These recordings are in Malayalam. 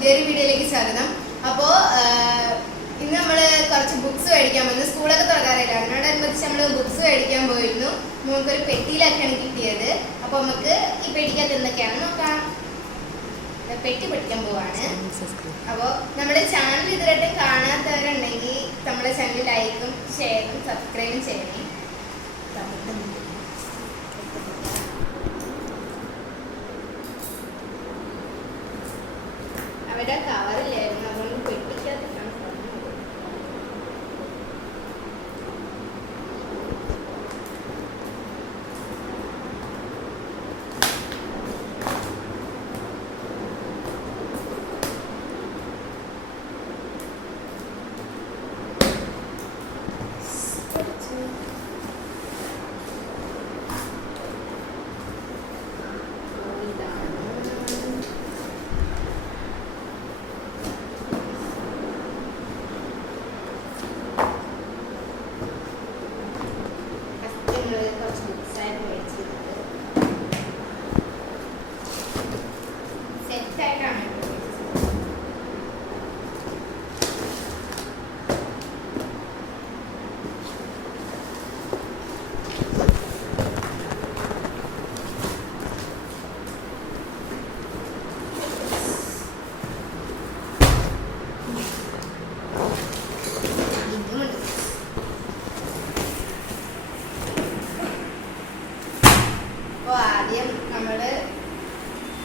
പുതിയൊരു വീഡിയോയിലേക്ക് സ്വാഗതം. അപ്പോൾ ഇന്ന് നമ്മൾ കുറച്ച് ബുക്സ് മേടിക്കാൻ പോകുന്നു. സ്കൂളൊക്കെ തുറക്കാറില്ല, അതിനോടനുബന്ധിച്ച് നമ്മൾ ബുക്സ് മേടിക്കാൻ പോയിരുന്നു. നമുക്കൊരു പെട്ടിയിലൊക്കെയാണ് കിട്ടിയത്. അപ്പോൾ നമുക്ക് ഈ പെട്ടിക്കകത്ത് എന്തൊക്കെയാണെന്ന് നോക്കാം. പെട്ടി പഠിക്കാൻ പോവാണ്. അപ്പോൾ നമ്മുടെ ചാനൽ ഇതുവരെ കാണാത്തവരുണ്ടെങ്കിൽ നമ്മുടെ ചാനൽ ലൈക്കും ഷെയറും സബ്സ്ക്രൈബും ചെയ്യണേ. അവിടെ കവറില്ലായിരുന്നു, അതുകൊണ്ട് പെട്ടിക്കകത്തിട്ടാണ്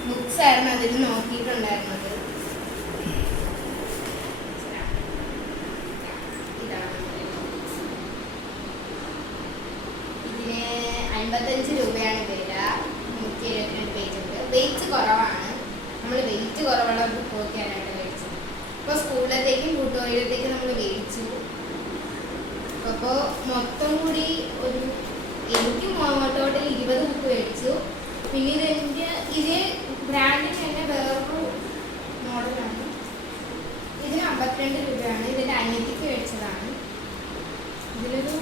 ബുക്സ് ആയിരുന്നു അതിൽ നോക്കിയിട്ടുണ്ടായിരുന്നത്. ഇതിന് 55 രൂപയാണ് വില. 172 പേജ് ഉണ്ട്. വെയിറ്റ് കുറവാണ്. നമ്മൾ വെയിറ്റ് കുറവുള്ള ബുക്ക് നോക്കിയാനായിട്ട് മേടിച്ചത്. ഇപ്പോൾ സ്കൂളിലത്തേക്കും കൂട്ടുകാരിലത്തേക്കും നമ്മൾ മേടിച്ചു. അപ്പോൾ മൊത്തം കൂടി എനിക്ക് ടോട്ടൽ 20 ബുക്ക് മേടിച്ചു. പിന്നെ ഇതേ ബ്രാൻഡിന് തന്നെ വേറൊരു മോഡലാണ്. ഇതിന് 52 രൂപയാണ്. ഇതിൻ്റെ അനിയത്തിക്ക് മേടിച്ചതാണ്. ഇതിലൊരു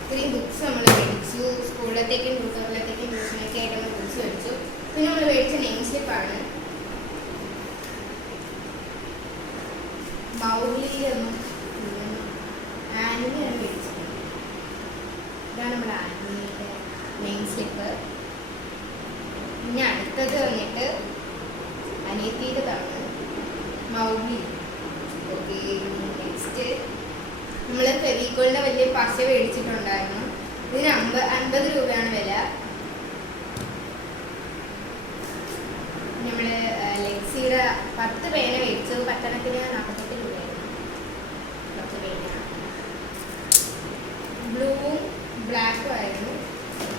ഇത്രയും ബുക്സ് നമ്മൾ മേടിച്ചു. സ്കൂളിലത്തേക്കും ടൂറിലത്തേക്കും ട്യൂഷനൊക്കെ ആയിട്ടുള്ള ബുക്സ് മേടിച്ചു. പിന്നെ നമ്മൾ മേടിച്ച നെയിം സ്ലിപ്പാണ്. മൗലിയൊന്നും ആനിനെയാണ് മേടിച്ചത്. ഇതാണ് നമ്മുടെ ആനിയുടെ നെയിം സ്ലിപ്പ്. പിന്നെ അടുത്തത് വന്നിട്ട് അനിയത്തിയുടേതാണ്, മൗലി. ഓക്കെ, നെക്സ്റ്റ് നമ്മൾ ഫെവിക്കോളിൻ്റെ വലിയ പശ മേടിച്ചിട്ടുണ്ടായിരുന്നു. ഇതിന് 50 രൂപയാണ് വില. നമ്മൾ ലെക്സിയുടെ 10 പേന മേടിച്ചു. 10 48 രൂപയായിരുന്നു 10 പേന. ബ്ലൂവും ബ്ലാക്കും ആയിരുന്നു.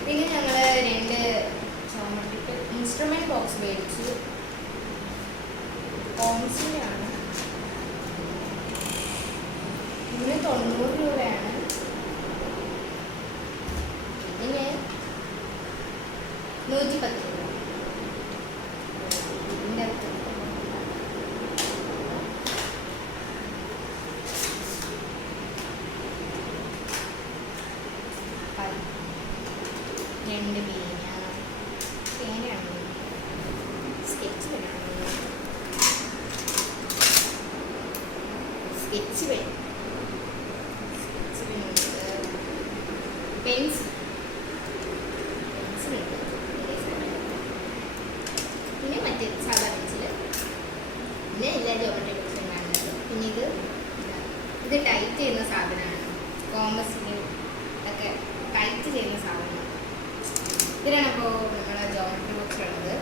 പിന്നെ ഞങ്ങൾ 2 ജോമെട്രിക്കൽ ഇൻസ്ട്രുമെൻറ്റ് ബോക്സ് മേടിച്ചു. കോംസിൻ്റെ ആണ്. ഇതിന് 90 രൂപയാണ്. ഇതിന് 110 രൂപ. ഇതിൻ്റെ അടുത്ത് 2 പേനയാണ്. സ്കെച്ച് പെനാണ്. സ്കെച്ച് പെൻ, പെൻസിലുണ്ട്. പിന്നെ മറ്റേ സാധാ പെൻസില്. പിന്നെ എല്ലാ ജോമെട്രി ബുക്സും കാണുന്നത്. പിന്നെ ഇത് ടൈറ്റ് ചെയ്യുന്ന സാധനമാണ്. കോമ്പസിനും ഒക്കെ ടൈറ്റ് ചെയ്യുന്ന സാധനമാണ്. ഇതിനാണ് ഇപ്പോൾ നമ്മളെ ജോമെട്രി ബുക്സ് ഉള്ളത്.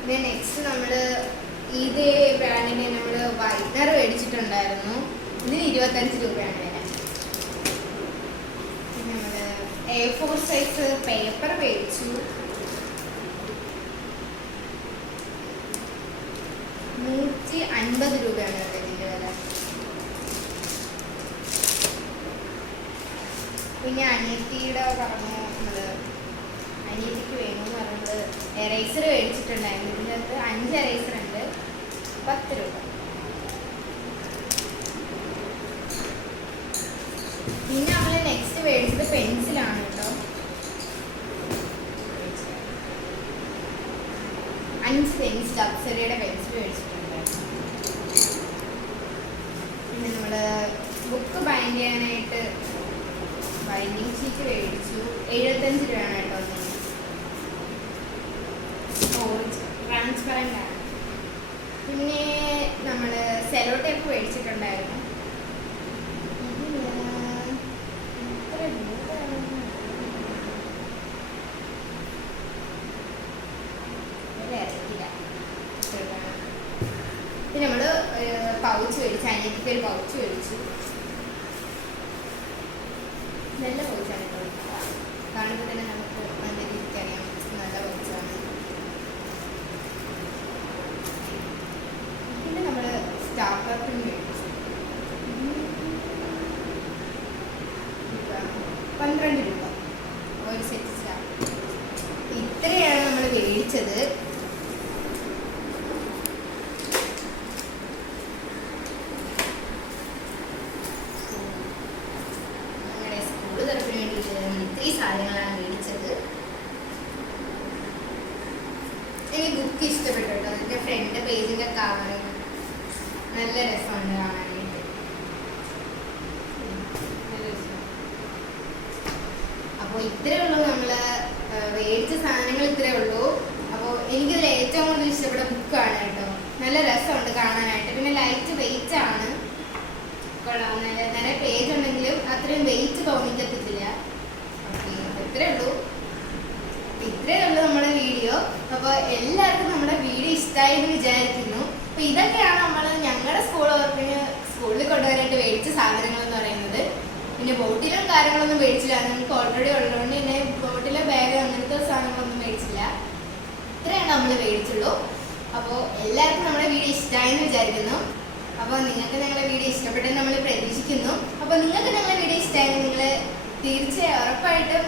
പിന്നെ നെക്സ്റ്റ് നമ്മൾ ഇതേ ബ്രാൻഡിനെ നമ്മൾ വൈറ്റ്നർ മേടിച്ചിട്ടുണ്ടായിരുന്നു. ഇതിന് 25 രൂപയാണ് വില. പിന്നെ നമ്മൾ A4 സൈസ് പേപ്പർ മേടിച്ചു. 150 രൂപയാണ് ഇതിൻ്റെ വില. പിന്നെ അനിയത്തിയുടെ പറഞ്ഞു നമ്മൾ അനിയത്തിക്ക് വേണമെന്ന് പറയുന്നത് എറേസർ മേടിച്ചിട്ടുണ്ടായിരുന്നു. ഇതിനകത്ത് 5 എറേസർ ഉണ്ട്, 10 രൂപ. പിന്നെ നമ്മൾ നെക്സ്റ്റ് മേടിച്ചത് പെൻസിലാണ് കേട്ടോ. 5 പെൻസിൽ, അപ്സരയുടെ പെൻസിൽ മേടിച്ചിട്ടുണ്ടായിരുന്നു. പിന്നെ നമ്മൾ ബുക്ക് ബൈൻഡ് ചെയ്യാനായിട്ട് ബൈൻഡിങ് ഷീറ്റ് മേടിച്ചു. 75 രൂപയാണ് കേട്ടോ. ട്രാൻസ്പെറൻ്റ് ആണ്. പിന്നെ നമ്മൾ സെലോ ടേപ്പ് മേടിച്ചിട്ടുണ്ടായിരുന്നു. പിന്നെ നമ്മൾ പൗച്ച് മേടിച്ചു, അനിയത്തിക്ക് ഒരു പൗച്ച് മേടിച്ചു. നല്ല പൗച്ചാണ് കേട്ടോ. കാണുമ്പോൾ തന്നെ നമുക്ക് നല്ല രീതിക്ക് അറിയാം നല്ല പൗച്ചാണ്. പിന്നെ നമ്മൾ സ്റ്റാർട്ടർ പിൻ മേടിച്ചു, 12 രൂപ ഒരു സെറ്റ് സ്റ്റാർട്ടർ. ഇത്രയാണ് നമ്മൾ മേടിച്ചത്. ഈ സാധനങ്ങളാണ് മേടിച്ചത്. എനിക്ക് ബുക്ക് ഇഷ്ടപ്പെട്ടു കേട്ടോ. അതിൻ്റെ ഫ്രണ്ട് പേജിൻ്റെ കവറും നല്ല രസമുണ്ട് കാണാനായിട്ട്. അപ്പോൾ ഇത്രയേ ഉള്ളൂ നമ്മൾ മേടിച്ച സാധനങ്ങൾ, ഇത്രയേ ഉള്ളൂ. അപ്പോൾ എനിക്കതിൽ ഏറ്റവും കൂടുതൽ ഇഷ്ടപ്പെട്ട ബുക്കാണ് കേട്ടോ. നല്ല രസമുണ്ട് കാണാനായിട്ട്. പിന്നെ ലൈറ്റ് വെയിറ്റ് ആണ്, കൊള്ളാം. നല്ല പേജ് ഉണ്ടെങ്കിലും അത്രയും വെയിറ്റ് തോന്നിക്കത്തില്ല. ഇത്രയേ ഉള്ളൂ നമ്മുടെ വീഡിയോ. അപ്പോൾ എല്ലാവർക്കും നമ്മുടെ വീഡിയോ ഇഷ്ടമായി എന്ന് വിചാരിക്കുന്നു. അപ്പോൾ ഇതൊക്കെയാണ് നമ്മൾ ഞങ്ങളുടെ സ്കൂളിൽ കൊണ്ടുവരാനായിട്ട് മേടിച്ച സാധനങ്ങൾ എന്ന് പറയുന്നത്. പിന്നെ ബോട്ടിലും കാര്യങ്ങളൊന്നും മേടിച്ചില്ല, നമുക്ക് ഓൾറെഡി ഉള്ളതുകൊണ്ട് പിന്നെ ബോട്ടിലെ ബാഗ് അങ്ങനത്തെ സാധനങ്ങളൊന്നും മേടിച്ചില്ല. ഇത്രയാണ് നമ്മൾ മേടിച്ചുള്ളൂ. അപ്പോൾ എല്ലാവർക്കും നമ്മുടെ വീഡിയോ ഇഷ്ടമായി എന്ന് വിചാരിക്കുന്നു. അപ്പോൾ നിങ്ങൾക്ക് ഞങ്ങളുടെ വീഡിയോ ഇഷ്ടപ്പെട്ടെന്ന് നമ്മൾ പ്രതീക്ഷിക്കുന്നു. അപ്പോൾ നിങ്ങൾക്ക് ഞങ്ങളുടെ വീഡിയോ ഇഷ്ടമായെങ്കിൽ നിങ്ങൾ തീർച്ചയായും ഉറപ്പായിട്ടും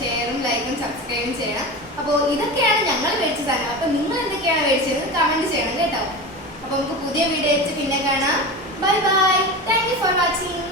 ഷെയറും ലൈക്കും സബ്സ്ക്രൈബും ചെയ്യണം. അപ്പോൾ ഇതൊക്കെയാണ് ഞങ്ങൾ മേടിച്ച സാധനങ്ങൾ. അപ്പോൾ നിങ്ങൾ എന്തൊക്കെയാണ് മേടിച്ചത് കമൻറ്റ് ചെയ്യണം കേട്ടോ. അപ്പോൾ നമുക്ക് പുതിയ വീഡിയോ ആയിട്ട് പിന്നെ കാണാം. Bye bye. Thank you for watching.